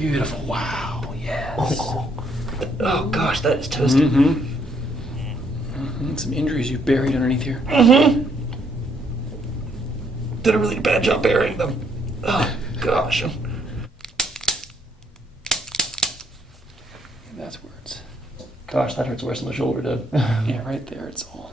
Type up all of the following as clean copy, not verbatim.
Beautiful. Wow. Yes. Oh gosh, that is toasted. Some injuries you've buried underneath here. Did a really bad job burying them. Oh gosh. That's where it's. Gosh, that hurts worse than the shoulder did. Yeah, right there. It's all.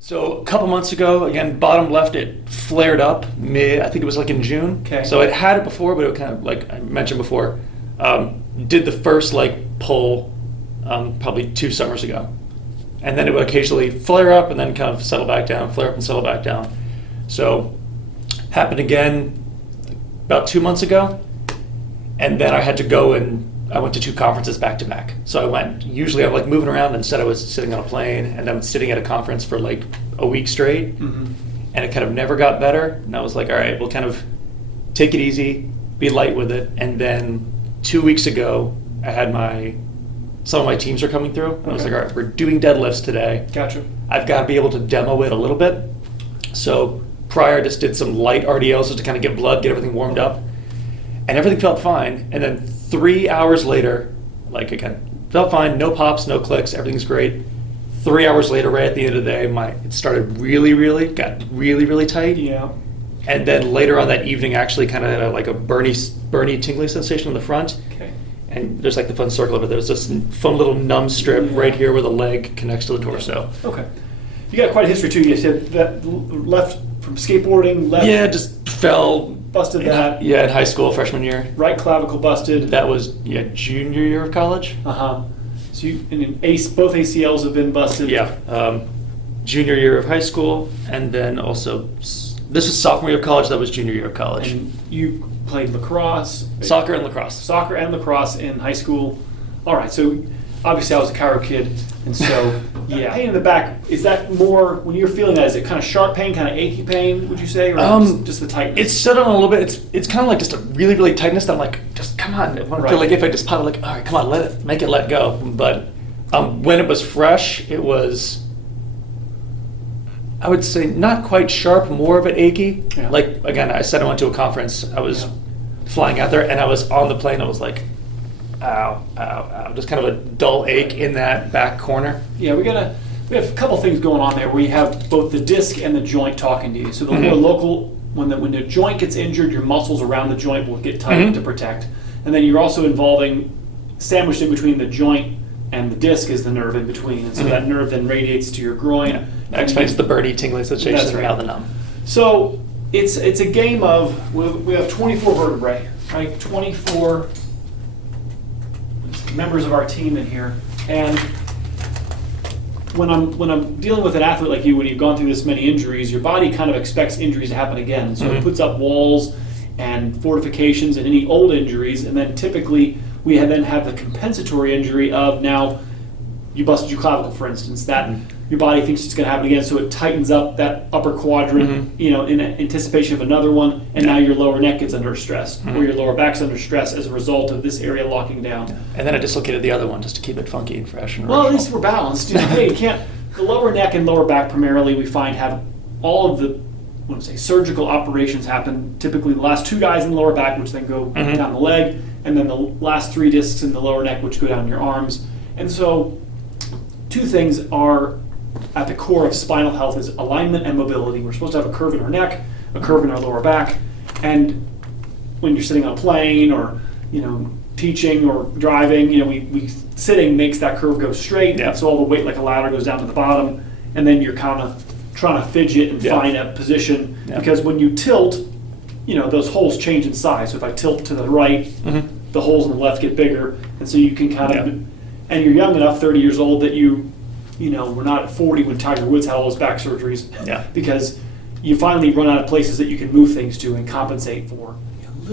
So a couple months ago, again, bottom left, it flared up I think it was like in June. Okay. So it had it before, but it kind of, like I mentioned before, did the first like pull probably 2 summers ago. And then it would occasionally flare up and then kind of settle back down, flare up and settle back down. So happened again about 2 months ago. And then I had to go and I went to 2 conferences back to back. So I went, usually I'm like moving around, instead I was sitting on a plane, and I'm sitting at a conference for like a week straight. And it kind of never got better. And I was like, all right, we'll kind of take it easy, be light with it. And then 2 weeks ago, I had some of my teams are coming through. And I was like, all right, we're doing deadlifts today. Gotcha. I've got to be able to demo it a little bit. So prior, I just did some light RDLs just to kind of get blood, get everything warmed up. And everything felt fine. And then 3 hours later, like again, felt fine, no pops, no clicks, everything's great. 3 hours later, right at the end of the day, it started got really tight. Yeah. And then later on that evening, actually kind of had like a burny, tingling sensation on the front. Okay. And there's like the fun circle of it. There's this fun little numb strip right here where the leg connects to the torso. Okay. You got quite a history too. You said that left from skateboarding, left. Yeah, just fell. Busted that. Yeah, in high school, freshman year. Right clavicle busted. That was, junior year of college. So both ACLs have been busted. Yeah, junior year of high school, and then also, this was sophomore year of college, that was junior year of college. And you played lacrosse. Soccer and lacrosse. Soccer and lacrosse in high school. All right, so obviously I was a chiro kid, and so, yeah. Pain in the back, is that more, when you're feeling that, is it kind of sharp pain, kind of achy pain, would you say, or just the tightness? It's set on a little bit, it's kind of like just a really tightness that I'm like, just come on. I feel like if I just pop it, like, all right, come on, make it let go. But when it was fresh, it was, I would say, not quite sharp, more of it achy. Yeah. Like, again, I said I went to a conference, I was flying out there, and I was on the plane, I was like, ow, ow, ow. Just kind of a dull ache in that back corner. Yeah, we have a couple things going on there. We have both the disc and the joint talking to you. So the more local, when the joint gets injured, your muscles around the joint will get tight to protect. And then you're also sandwiched in between the joint and the disc is the nerve in between. And so that nerve then radiates to your groin. Yeah. That explains the burning, tingling sensation. That's right. Now the numb. So it's a game of, we have 24 vertebrae, right? 24 members of our team in here, and when I'm dealing with an athlete like you, when you've gone through this many injuries, your body kind of expects injuries to happen again, so it puts up walls and fortifications and any old injuries, and then typically we then have the compensatory injury of, now you busted your clavicle, for instance, that your body thinks it's going to happen again, so it tightens up that upper quadrant, in anticipation of another one, and now your lower neck gets under stress, or your lower back's under stress as a result of this area locking down. And then I dislocated the other one just to keep it funky and fresh. And well, at least we're balanced. Hey, you can't. The lower neck and lower back primarily we find have all of the, surgical operations happen. Typically, the last 2 guys in the lower back, which then go down the leg, and then the last 3 discs in the lower neck, which go down your arms. And so, 2 things are at the core of spinal health is alignment and mobility. We're supposed to have a curve in our neck, a curve in our lower back, and when you're sitting on a plane or teaching or driving, we sitting makes that curve go straight. Yeah. So all the weight like a ladder goes down to the bottom, and then you're kind of trying to fidget and find a position because when you tilt, those holes change in size. So if I tilt to the right, the holes in the left get bigger, and so you can kind of, and you're young enough, 30 years old, that we're not at 40 when Tiger Woods had all his back surgeries. Yeah. Because you finally run out of places that you can move things to and compensate for. Just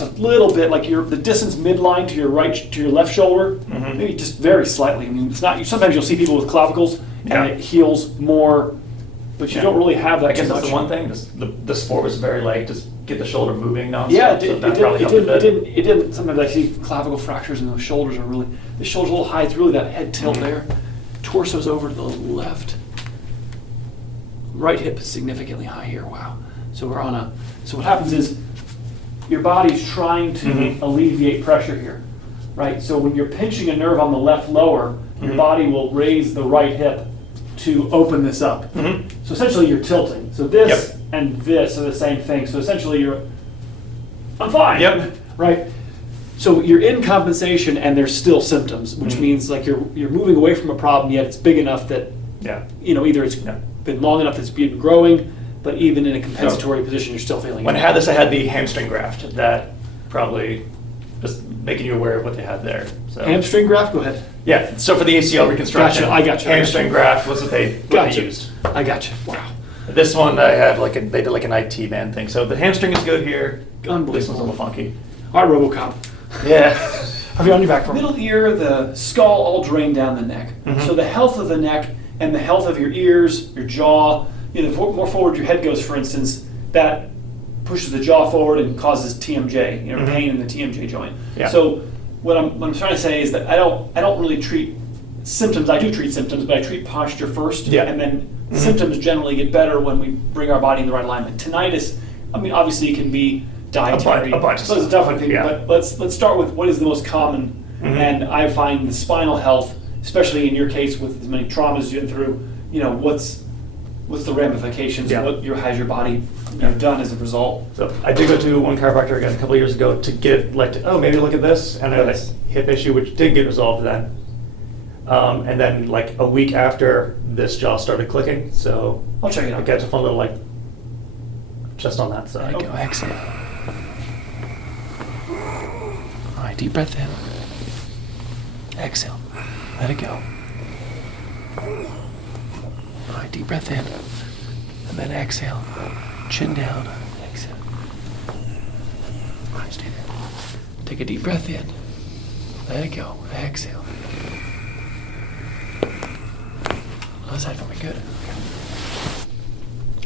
a little bit, like the distance midline to your left shoulder, maybe just very slightly. It's not. Sometimes you'll see people with clavicles and it heals more, but you don't really have that. I guess that's the one thing. The sport was very just get the shoulder moving nonstop. Yeah, it didn't. Sometimes I see clavicle fractures and those shoulders are really, the shoulder's a little high. It's really that head tilt there. Torso's over to the left. right hip is significantly high here. Wow. So we're on a. So what happens is your body's trying to alleviate pressure here, right? So when you're pinching a nerve on the left lower, your body will raise the right hip to open this up. So essentially you're tilting. So this and this are the same thing. So essentially I'm fine. Right? So you're in compensation and there's still symptoms, which means like you're moving away from a problem, yet it's big enough that either it's been long enough that it's been growing, but even in a compensatory position, you're still feeling When it. I had this, I had the hamstring graft. That probably just making you aware of what they had there. So. Hamstring graft? Go ahead. Yeah, so for the ACL reconstruction, Gotcha, I got you. hamstring graft was what they used. I got you. Wow. This one I had they did like an IT band thing. So the hamstring is good here. Unbelievable. This one's a little funky. All right, RoboCop. Yeah. Have you on your back for me? Middle ear, the skull all drain down the neck. So the health of the neck and the health of your ears, your jaw, the more forward your head goes, for instance, that pushes the jaw forward and causes TMJ, pain in the TMJ joint. Yeah. So what I'm trying to say is that I don't really treat symptoms. I do treat symptoms, but I treat posture first, and then symptoms generally get better when we bring our body in the right alignment. Tinnitus, I mean, obviously it can be dietary. A bunch of so it's a stuff. tough thing, but let's start with what is the most common. And I find the spinal health, especially in your case with as many traumas you've been through, what's the ramifications? What has your body done as a result? So I did go to one chiropractor again a couple of years ago to get maybe look at this, and I had a hip issue which did get resolved then. And then like a week after, this jaw started clicking. So I'll check it out. I got a fun little just on that side. There you go. Excellent. All right, deep breath in. Exhale. Let it go. All right, deep breath in. And then exhale. Chin down. Exhale. All right, stay there. Take a deep breath in. Let it go. Exhale. Other side for me. Good.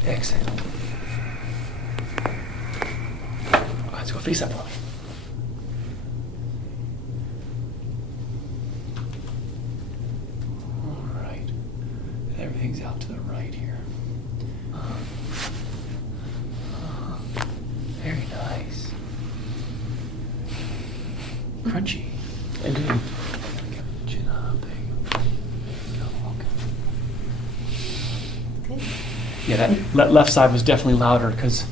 Exhale. All right, let's go face up for me. All right. Everything's out to the right here. Very nice. Crunchy. And good. Chin up. There you go. Okay. Yeah, that left side was definitely louder because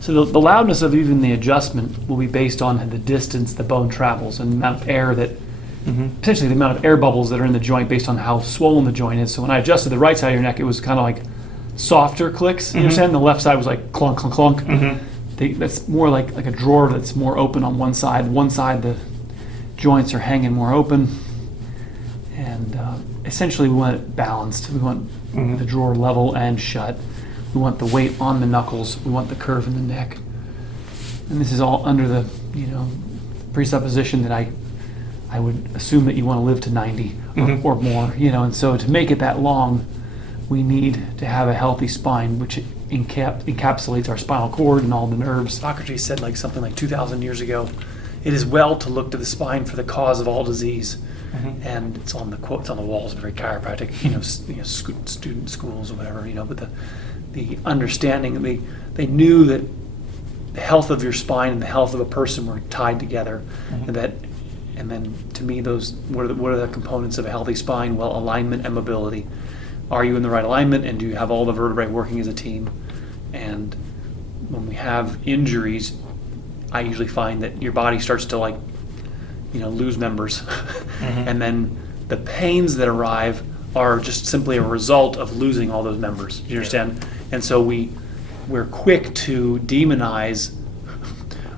so the loudness of even the adjustment will be based on the distance the bone travels and the amount of air that potentially the amount of air bubbles that are in the joint based on how swollen the joint is. So when I adjusted the right side of your neck, it was kind of like softer clicks. You understand? The left side was like clunk, clunk, clunk. That's more like a drawer that's more open on one side. One side, the joints are hanging more open. And essentially we want it balanced. We want the drawer level and shut. We want the weight on the knuckles. We want the curve in the neck. And this is all under the, presupposition that I would assume that you want to live to 90 or more, and so to make it that long, we need to have a healthy spine, which encapsulates our spinal cord and all the nerves. Socrates said something like 2,000 years ago, it is well to look to the spine for the cause of all disease. And it's on the quotes on the walls of every chiropractic, student schools or whatever, but the understanding, they knew that the health of your spine and the health of a person were tied together, and then to me, what are the components of a healthy spine? Well, alignment and mobility. Are you in the right alignment, and do you have all the vertebrae working as a team? And when we have injuries, I usually find that your body starts to lose members, and then the pains that arrive are just simply a result of losing all those members. Do you understand? And so we're quick to demonize.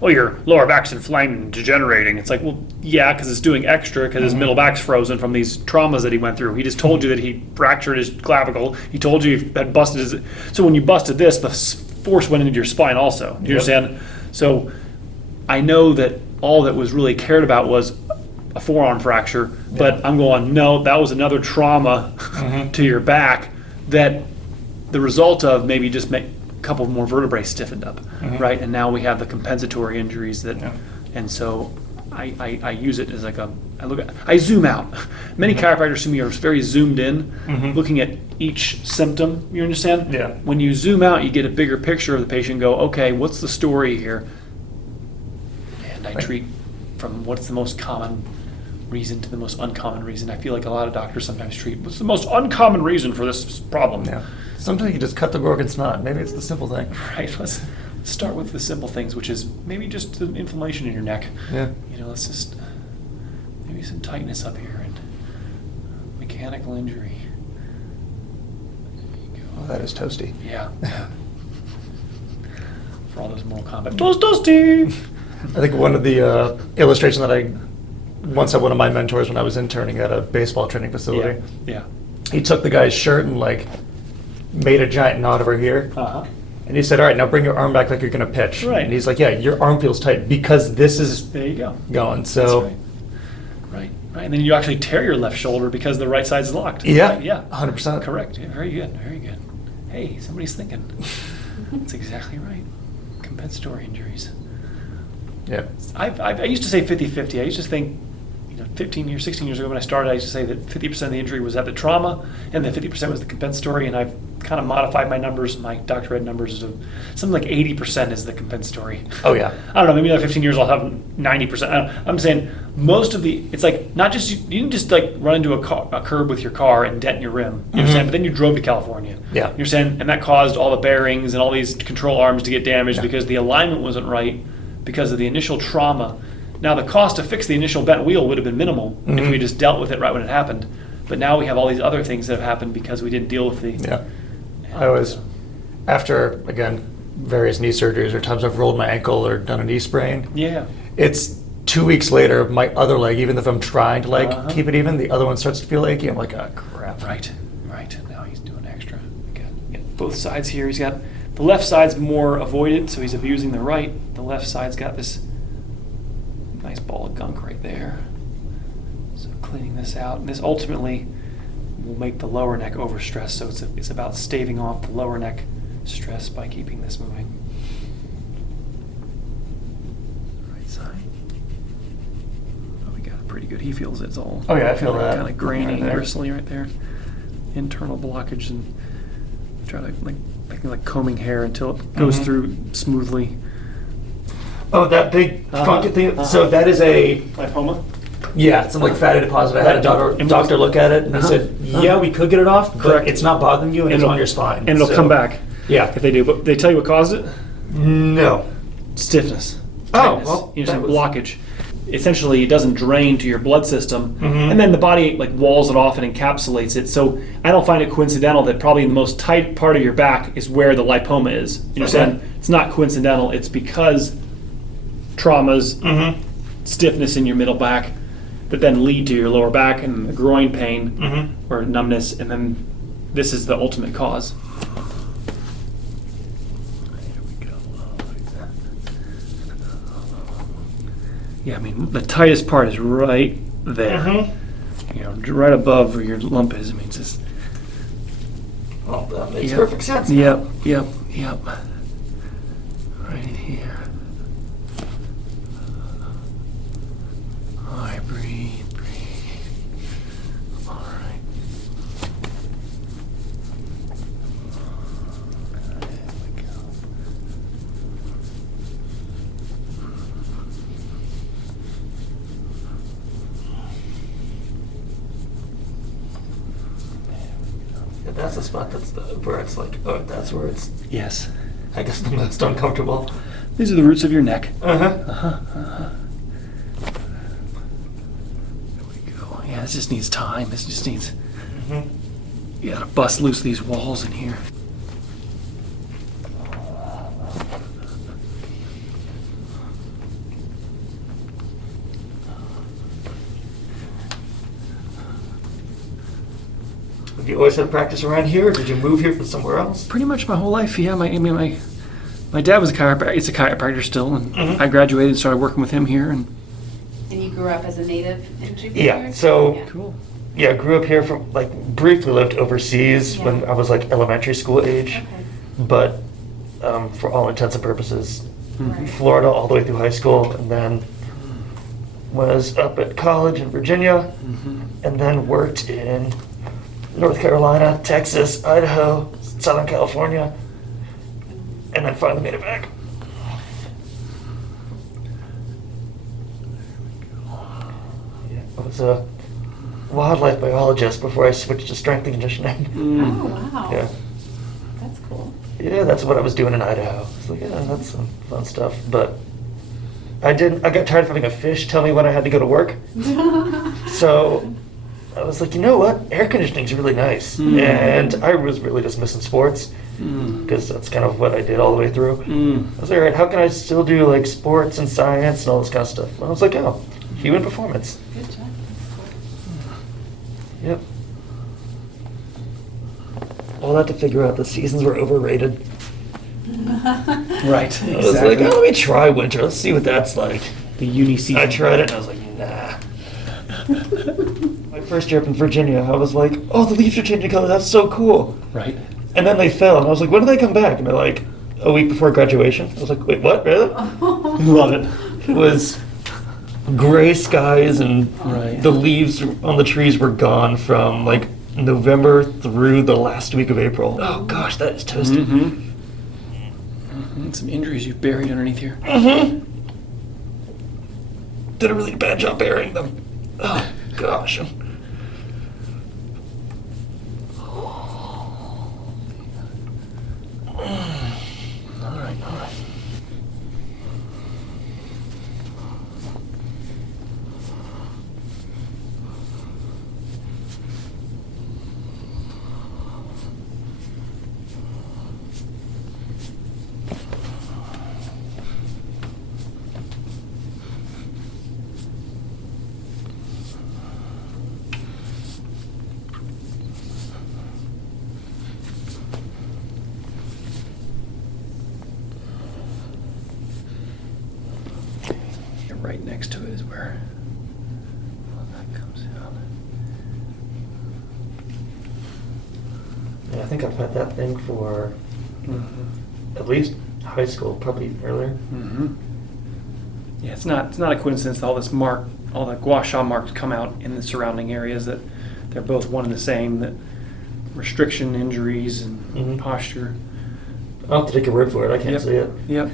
Oh, your lower back's inflamed and degenerating. It's like, well, yeah, because it's doing extra because his middle back's frozen from these traumas that he went through. He just told you that he fractured his clavicle. He told you he had busted his. So when you busted this, the force went into your spine also. Do you understand? So I know that all that was really cared about was a forearm fracture, but I'm going, no, that was another trauma to your back that the result of maybe just a couple more vertebrae stiffened up, right? And now we have the compensatory injuries that, and so I use it as like a I zoom out. Many chiropractors to me are very zoomed in, looking at each symptom. You understand? Yeah. When you zoom out, you get a bigger picture of the patient. And go, okay, what's the story here? And I treat from what's the most common reason to the most uncommon reason. I feel like a lot of doctors sometimes treat what's the most uncommon reason for this problem. Yeah. Sometimes you just cut the Gorgon's knot. Maybe it's the simple thing. Right. Let's start with the simple things, which is maybe just the inflammation in your neck. Yeah. You know, let's just maybe some tightness up here and mechanical injury. There you go. Oh, that is toasty. Yeah. For all those Mortal Kombat. Toasty! I think one of the illustrations that I once had one of my mentors when I was interning at a baseball training facility. Yeah. He took the guy's shirt and like made a giant knot over here. Uh-huh. And he said, all right, now bring your arm back like you're going to pitch. Right. And he's like, yeah, your arm feels tight because this is There you go. going. So, That's right. Right. And then you actually tear your left shoulder because the right side's locked. yeah, Right, yeah. 100%. Correct. Yeah, very good. Very good. Hey, somebody's thinking. That's exactly right. Compensatory injuries. Yeah. I used to say 50-50. I used to think, 16 years ago when I started, I used to say that 50% of the injury was at the trauma and then 50% was the compensatory, and I've kind of modified my numbers, my doctorate numbers, to something like 80% is the compensatory. Oh, yeah. I don't know, maybe in 15 years I'll have 90%. I'm saying most of the, it's like, not just, you didn't just like run into a curb with your car and dent your rim, you understand? But then you drove to California. Yeah. You're saying, and that caused all the bearings and all these control arms to get damaged because the alignment wasn't right because of the initial trauma. Now, the cost to fix the initial bent wheel would have been minimal if we just dealt with it right when it happened. But now we have all these other things that have happened because we didn't deal with the... Yeah. I always, after, again, various knee surgeries or times I've rolled my ankle or done a knee sprain, Yeah. it's 2 weeks later, my other leg, even if I'm trying to keep it even, the other one starts to feel achy. I'm like, oh, crap. Right. Now he's doing extra. Got both sides here. He's got... The left side's more avoided, so he's abusing the right. The left side's got this nice ball of gunk right there. So cleaning this out, and this ultimately will make the lower neck overstressed. So it's about staving off the lower neck stress by keeping this moving. Right side. Oh, we got it pretty good. He feels it's all. Oh, yeah, I feel that. Kind of grainy, Right there. bristly right there. Internal blockage, and try to like combing hair until it goes through smoothly. Oh, that big funky thing. So that is a... Lipoma? Yeah, it's like fatty deposit. I had a doctor look at it, and he said, yeah, we could get it off, but Correct. it's not bothering you, and it's on your spine. And it'll come back Yeah. if they do. But they tell you what caused it? No. Stiffness. Oh, Tightness. well, You that know, was- blockage. Essentially, it doesn't drain to your blood system, Mhm. and then the body like walls it off and encapsulates it. So I don't find it coincidental that probably in the most tight part of your back is where the lipoma is. You understand? It's not coincidental. It's because traumas, stiffness in your middle back, that then lead to your lower back and the groin pain or numbness, and then this is the ultimate cause. There we go. Yeah, I mean, the tightest part is right there. You know, right above where your lump is. I mean, it's just... Oh, that makes Yep. perfect sense. Yep. Right in here. All right, breathe. All right. There we go. Yeah, that's the spot where it's like, oh, that's where it's, Yes. I guess, the most uncomfortable. These are the roots of your neck. Uh-huh. There we go. Yeah, this just needs time. This just needs... You gotta bust loose these walls in here. Have you always had practice around here, or did you move here from somewhere else? Pretty much my whole life, yeah. My dad was a chiropractor. It's a chiropractor still, and I graduated and started working with him here. And And you grew up as a native in Jupiter? Yeah, so- Yeah. cool. Yeah, I grew up here from, like, briefly lived overseas when Yeah. I was, like, elementary school age. Okay. But for all intents and purposes, Right. Florida all the way through high school, and then was up at college in Virginia, and then worked in North Carolina, Texas, Idaho, Southern California, and then finally made it back. Yeah, I was a wildlife biologist before I switched to strength and conditioning. Oh, wow. Yeah. That's cool. Yeah, that's what I was doing in Idaho. I was like, yeah, that's some fun stuff. But I got tired of having a fish tell me when I had to go to work. So I was like, you know what? Air conditioning's really nice. And I was really just missing sports because that's kind of what I did all the way through. I was like, all right, how can I still do like sports and science and all this kind of stuff? And I was like, oh, human performance. Good job. Yep. All that to figure out the seasons were overrated. Right. I was like, oh, let me try winter. Let's see what that's like. The uni season. I tried it and I was like, nah. My first year up in Virginia, I was like, oh, the leaves are changing color. That's so cool. Right. And then they fell, and I was like, when do they come back? And they're like, a week before graduation. I was like, wait, what? Really? Love it. It was gray skies, and Right. the leaves on the trees were gone from like November through the last week of April. Oh gosh, that is toasted. Some injuries you've buried underneath here. Did a really bad job burying them. Oh gosh. All right. Right next to it is where that comes out. Yeah, I think I've had that thing for at least high school, probably earlier. Yeah, it's not a coincidence that all the gua sha marks come out in the surrounding areas, that they're both one and the same, that restriction injuries and posture. I'll have to take your word for it. I can't see it. Yep.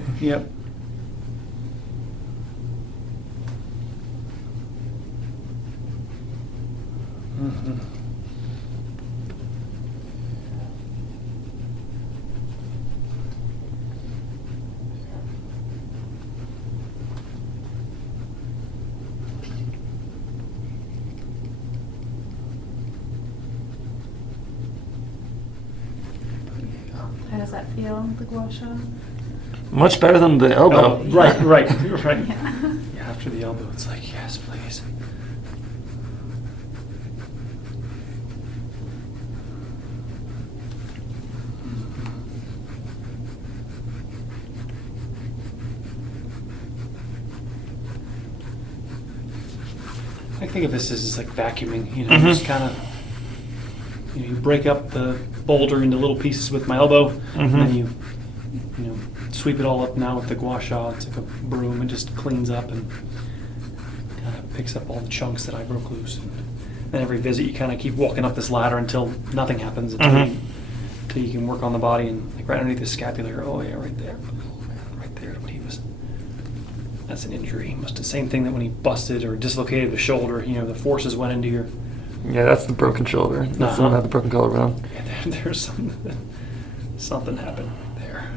How does that feel, the gua sha? Much better than the elbow. Oh, right. Yeah. Yeah, after the elbow, it's like, yes, please. I think of this as like vacuuming, just kind of, you break up the boulder into little pieces with my elbow, and then you sweep it all up now with the gua sha. It's like a broom. It just cleans up and kind of picks up all the chunks that I broke loose. And then every visit, you kind of keep walking up this ladder until nothing happens, until you can work on the body. And like right underneath the scapula, oh yeah, right there. Oh man, right there. That's an injury. Must have same thing that when he busted or dislocated the shoulder, the forces went into your. Yeah, that's the broken shoulder. That's the one that had the broken collarbone. Yeah, there's something happened right there.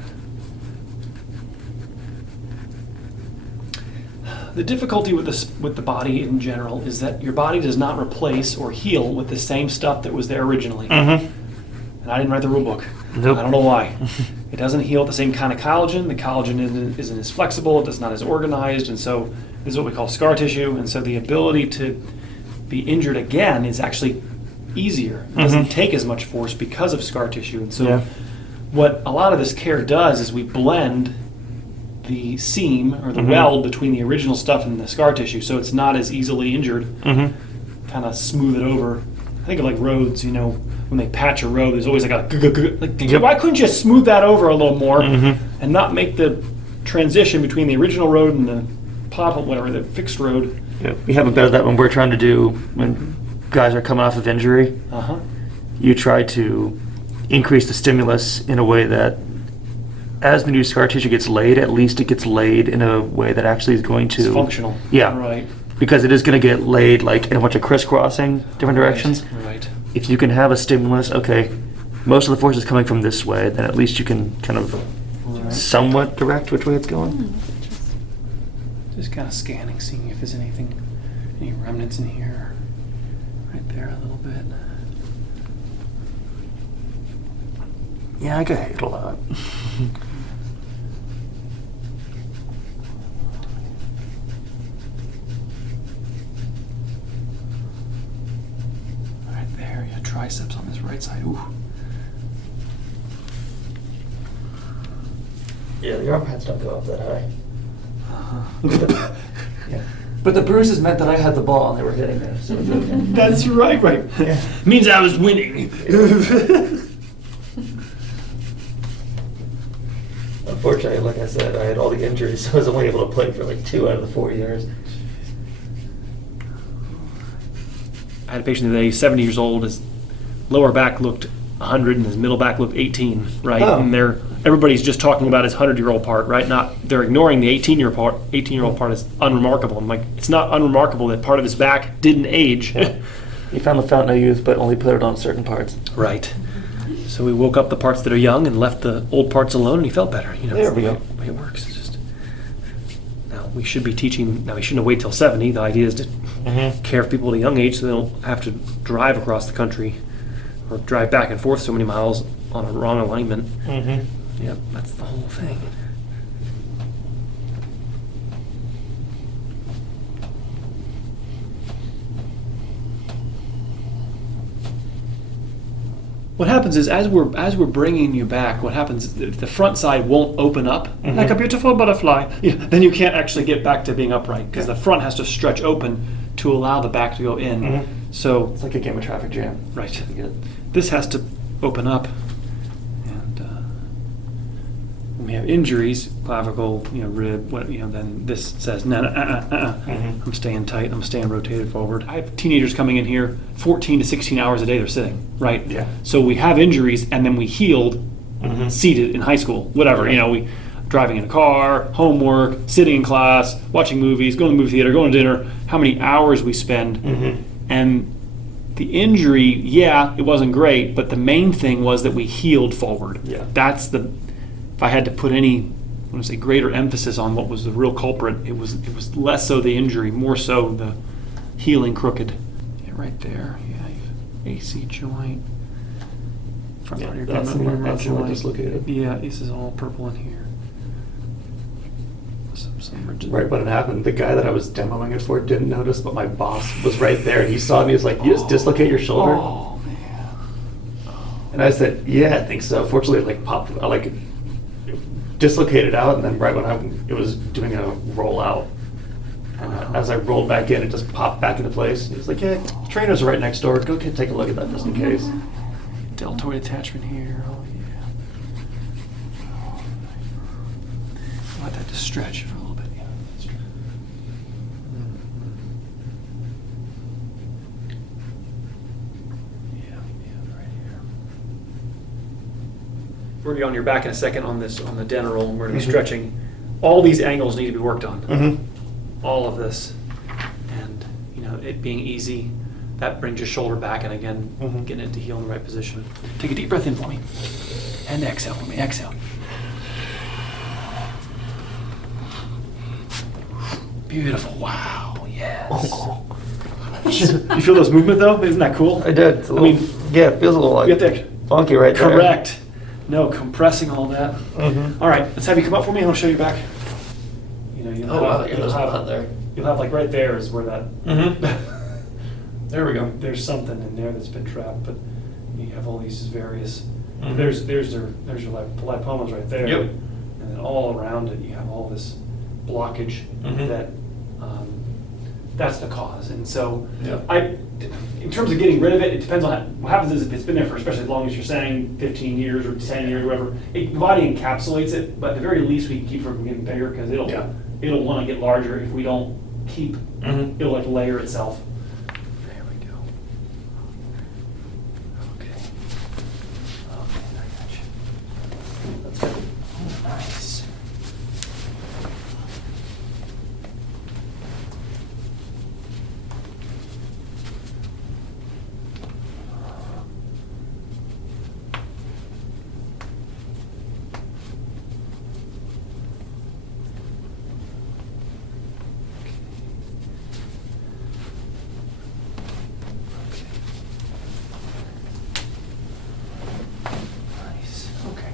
The difficulty with the body in general is that your body does not replace or heal with the same stuff that was there originally. And I didn't write the rule book. Nope. I don't know why. It doesn't heal with the same kind of collagen. The collagen isn't as flexible. It's not as organized. And so this is what we call scar tissue. And so the ability to be injured again is actually easier. It doesn't take as much force because of scar tissue. And so what a lot of this care does is we blend the seam or the weld between the original stuff and the scar tissue, so it's not as easily injured. Kind of smooth it over. I think of like roads, when they patch a road, there's always like a why couldn't you smooth that over a little more and not make the transition between the original road and the pothole, whatever, the fixed road. Yeah, we have a bit of that when we're trying to do, when guys are coming off of injury, Uh-huh. you try to increase the stimulus in a way that as the new scar tissue gets laid, at least it gets laid in a way that actually is going to... It's functional. Yeah. Right. Because it is going to get laid like in a bunch of crisscrossing different directions. Right. If you can have a stimulus, okay, most of the force is coming from this way, then at least you can kind of somewhat direct which way it's going. Just kind of scanning, seeing if there's anything, any remnants in here. Right there a little bit. Yeah, I get hit a lot. Right there, yeah, triceps on this right side. Ooh. Yeah, the arm pads don't go up that high. Uh-huh. Yeah. But the bruises meant that I had the ball and they were hitting me. So it's okay. That's right. Yeah. Means I was winning. Unfortunately, like I said, I had all the injuries, so I was only able to play for like 2 out of the 4 years. I had a patient today, 70 years old. His lower back looked 100 and his middle back looked 18, right? Oh. And everybody's just talking about his 100-year-old part, right? They're ignoring the 18-year-old part. 18-year-old part is unremarkable. I'm like, it's not unremarkable that part of his back didn't age. He found the fountain of youth, but only put it on certain parts. Right. So we woke up the parts that are young and left the old parts alone, and he felt better. You know, There it's we the go. way it works. It's just now we should be teaching. Now we shouldn't wait till 70. The idea is to care for people at a young age, so they don't have to drive across the country or drive back and forth so many miles on a wrong alignment. Yep, that's the whole thing. What happens is as we're bringing you back, what happens is if the front side won't open up like a beautiful butterfly, then you can't actually get back to being upright because the front has to stretch open to allow the back to go in. So It's like a game of traffic jam. right, You get- this has to open up, and when we have injuries, clavicle, rib, then this says no, I'm staying tight, I'm staying rotated forward. I have teenagers coming in here 14 to 16 hours a day they're sitting, right? Yeah. So we have injuries and then we healed seated in high school, whatever, we driving in a car, homework, sitting in class, watching movies, going to the movie theater, going to dinner, how many hours we spend. And the injury, it wasn't great, but the main thing was that we healed forward. Yeah. That's if I had to put any, greater emphasis on what was the real culprit, it was less so the injury, more so the healing crooked. Yeah, right there. Yeah, AC joint. Front part of your that's femoral the joint. one dislocated. Yeah, this is all purple in here. Some rigid. Right when it happened, the guy that I was demoing it for didn't notice, but my boss was right there. He saw me. He was like, "You just dislocate your shoulder." Oh man. And I said, "Yeah, I think so." Fortunately, it popped, dislocated out, and then right when it was doing a roll out, and as I rolled back in, it just popped back into place. He was like, "Yeah, trainers are right next door. Go take a look at that just in case." Deltoid attachment here. Oh yeah. I want that to stretch for a little bit. Yeah, right here. We're gonna be on your back in a second on the den roll, and we're gonna be stretching. All these angles need to be worked on. All of this, and it being easy. That brings your shoulder back, and again, getting it to heal in the right position. Take a deep breath in for me, and exhale for me. Exhale. Beautiful. Wow. Yes. You feel those movement though? Isn't that cool? I did. It's a little, yeah, it feels a little You have to funky right there. correct. No, compressing all that. All right, let's have you come up for me, and I'll show you back. You'll Oh, wow, have, yeah, there's a lot there. You'll have right there is where that. There we go. There's something in there that's been trapped, but you have all these various. There's your lipomas right there. Yep. And then all around it, you have all this blockage that that's the cause. And so, Yep. in terms of getting rid of it, it depends on what happens is if it's been there for especially as long as you're saying 15 years or 10 years or whatever, the body encapsulates it. But at the very least, we can keep it from getting bigger because it'll want to get larger if we don't keep, it'll like layer itself. There we go. Okay. Okay, I got you. That's good. Oh, nice. Nice. Okay.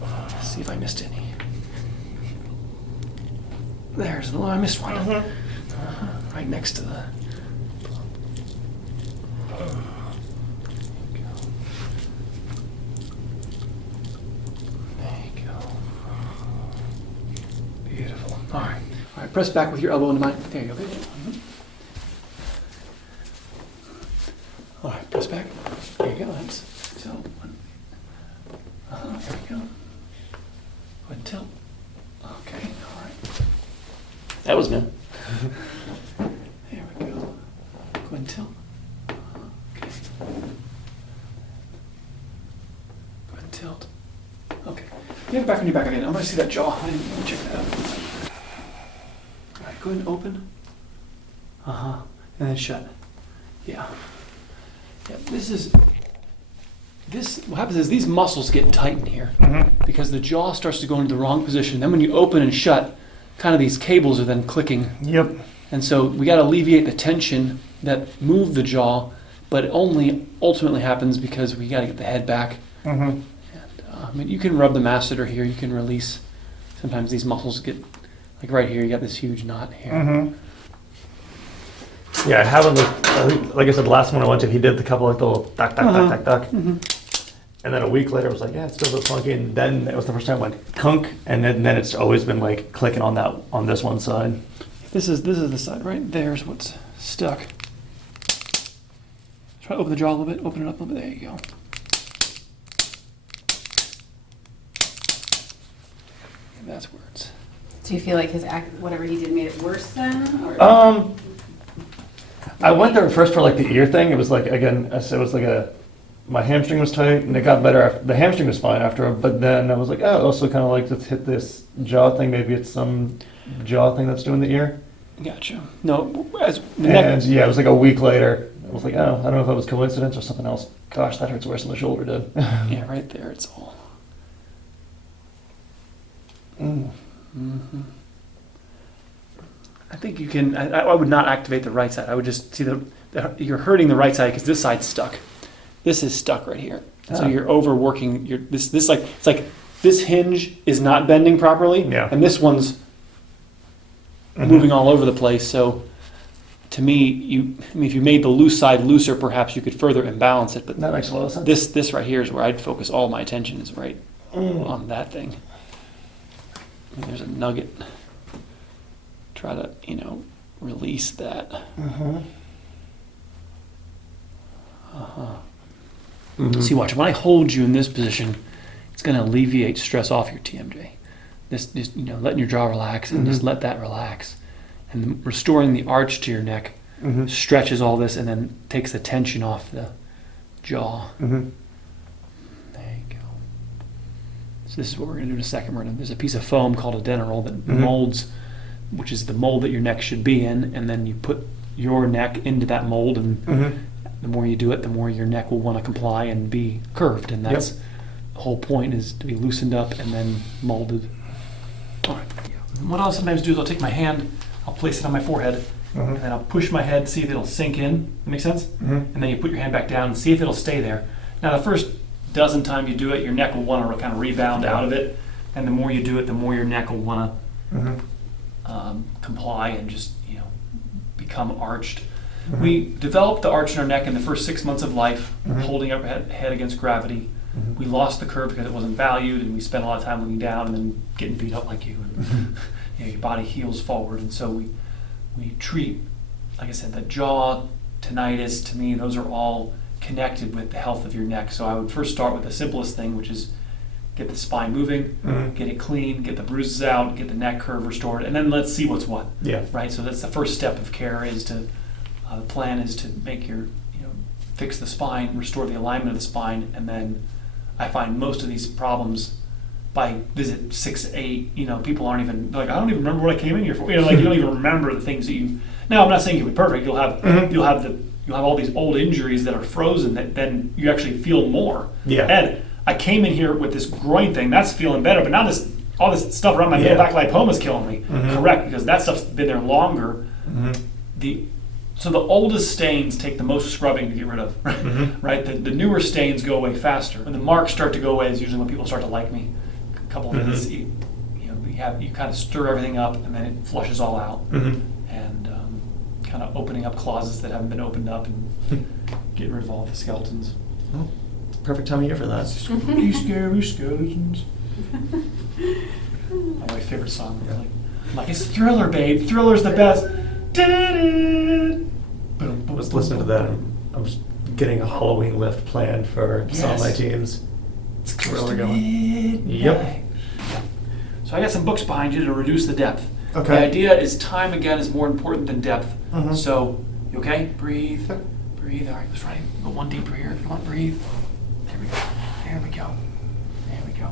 Let's see if I missed any. There's the one. I missed one. Right next to the. There you go. Beautiful. All right. All right. Press back with your elbow into mine. There you go. Good. All right. Press back. There you go. That's so. There we go. Go ahead and tilt. Okay. All right. That was new. There we go. Go ahead and tilt. Okay. Go ahead and tilt. Okay. You have it back on your back again. I'm going to see that jaw. I didn't even check that out. All right. Go ahead and open. And then shut. Yeah. Yeah. What happens is these muscles get tightened here because the jaw starts to go into the wrong position. Then when you open and shut, kind of these cables are then clicking. Yep. And so we got to alleviate the tension that moved the jaw, but it only ultimately happens because we got to get the head back. And I mean, you can rub the masseter here. You can release. Sometimes these muscles get, like right here, you got this huge knot here. Yeah, I haven't looked, I think, like I said, the last one I went to, he did the couple like little duck, duck, duck, duck, duck. And then a week later, I was like, yeah, it's still a bit funky. And then it was the first time I went kunk, and then it's always been like clicking on this one side. This is the side right there's what's stuck. Try to open the jaw a little bit. Open it up a little bit. There you go. And that's where it's. Do you feel like his whatever he did made it worse then? Or? I went there first for like the ear thing. It was like, again, it was like my hamstring was tight, and it got better. The hamstring was fine after, but then I was like, oh, also kind of like, let's hit this jaw thing. Maybe it's some jaw thing that's doing the ear. Gotcha. No, as the And yeah, it was like a week later. I was like, oh, I don't know if that was coincidence or something else. Gosh, that hurts worse than the shoulder did. yeah, right there. It's all. I think you can. I would not activate the right side. I would just see you're hurting the right side because this side's stuck. This is stuck right here. So you're overworking. This like it's like this hinge is not bending properly, and this one's moving all over the place. So to me, if you made the loose side looser, perhaps you could further imbalance it. But that makes a lot of sense. This right here is where I'd focus all my attention. Is right on that thing. And there's a nugget. Try to, release that. See, watch. When I hold you in this position, it's going to alleviate stress off your TMJ. This, just, letting your jaw relax and just let that relax. And restoring the arch to your neck stretches all this and then takes the tension off the jaw. There you go. So this is what we're going to do in a second. There's a piece of foam called a Denerol that molds, which is the mold that your neck should be in, and then you put your neck into that mold, and the more you do it, the more your neck will want to comply and be curved, and that's the whole point, is to be loosened up and then molded. All right. What I'll sometimes do is I'll take my hand, I'll place it on my forehead, and then I'll push my head, see if it'll sink in. That makes sense? And then you put your hand back down and see if it'll stay there. Now, the first dozen times you do it, your neck will want to kind of rebound out of it, and the more you do it, the more your neck will want to comply and just become arched. We developed the arch in our neck in the first 6 months of life, holding our head against gravity. We lost the curve because it wasn't valued, and we spent a lot of time looking down and then getting beat up like you. And, your body heals forward, and so we treat, like I said, the jaw, tinnitus. To me, those are all connected with the health of your neck. So I would first start with the simplest thing, which is get the spine moving, get it clean, get the bruises out, get the neck curve restored, and then let's see what's what. Yeah. Right. So that's the first step of care. Is to the plan is to make your fix the spine, restore the alignment of the spine, and then I find most of these problems by visit 6, 8. People aren't even like, I don't even remember what I came in here for. You don't even remember the things that you. Now I'm not saying you'll be perfect. You'll have all these old injuries that are frozen that then you actually feel more. Yeah. Ed, I came in here with this groin thing that's feeling better, but now all this stuff around my middle back lipoma is killing me. Correct, because that stuff's been there longer. So the oldest stains take the most scrubbing to get rid of, right? The newer stains go away faster. When the marks start to go away is usually when people start to like me. A couple of minutes, you kind of stir everything up, and then it flushes all out, and kind of opening up closets that haven't been opened up and getting rid of all the skeletons. Oh, it's the perfect time of year for that. Scary, scary skeletons. My favorite song. Really. I'm like, it's Thriller, babe. Thriller's the best. I was listening to that. I was getting a Halloween lift planned for some of my teams. It's Thriller going. Yep. So I got some books behind you to reduce the depth. Okay. The idea is time again is more important than depth. So, you okay? Breathe. Breathe. All right, let's try go one deeper here. Come on, breathe. There we go. There we go. There we go.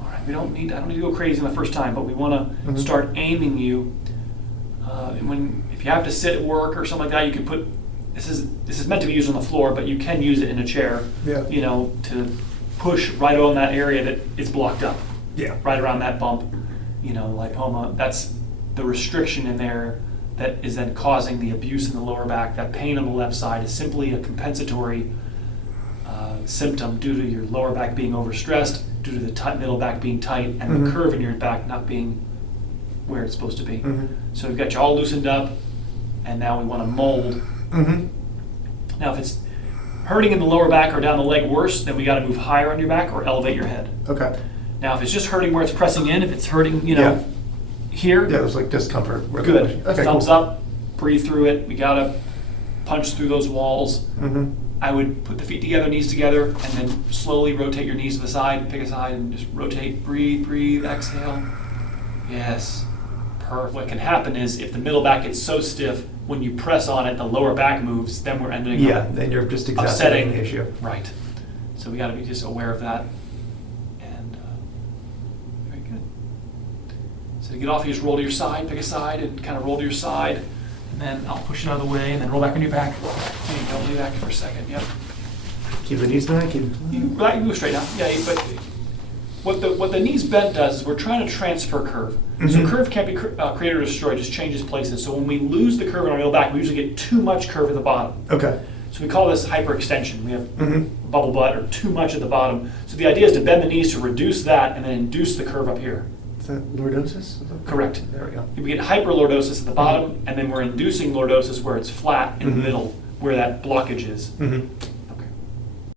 All right. I don't need to go crazy on the first time, but we want to start aiming you. If you have to sit at work or something like that, you can put. This is meant to be used on the floor, but you can use it in a chair. Yeah. To push right on that area that is blocked up. Yeah. Right around that bump. Lipoma. That's the restriction in there that is then causing the abuse in the lower back. That pain on the left side is simply a compensatory symptom due to your lower back being overstressed, due to the middle back being tight, and the curve in your back not being where it's supposed to be. So we've got you all loosened up, and now we want to mold. Now, if it's hurting in the lower back or down the leg worse, then we got to move higher on your back or elevate your head. Okay. Now, if it's just hurting where it's pressing in, if it's hurting, here. Yeah, it was like discomfort. Good. Okay, Thumbs cool. up. Breathe through it. We got to punch through those walls. I would put the feet together, knees together, and then slowly rotate your knees to the side, pick a side, and just rotate. Breathe, breathe, exhale. Yes. Perfect. What can happen is if the middle back gets so stiff, when you press on it, the lower back moves, then we're ending up then you're just exacerbating the issue. Right. So we got to be just aware of that. And very good. So to get off, you just roll to your side, pick a side, and kind of roll to your side. And then I'll push it out of the way, and then roll back on your back. There you go. Lay back for a second. Yep. Keep the knees back. You go straight now. Yeah, but what the knees bent does is we're trying to transfer curve. So curve can't be created or destroyed, just changes places. So when we lose the curve in our middle back, we usually get too much curve at the bottom. Okay. So we call this hyperextension. We have bubble butt or too much at the bottom. So the idea is to bend the knees to reduce that and then induce the curve up here. Is that lordosis? Correct. There we go. We get hyperlordosis at the bottom, and then we're inducing lordosis where it's flat in the middle, where that blockage is.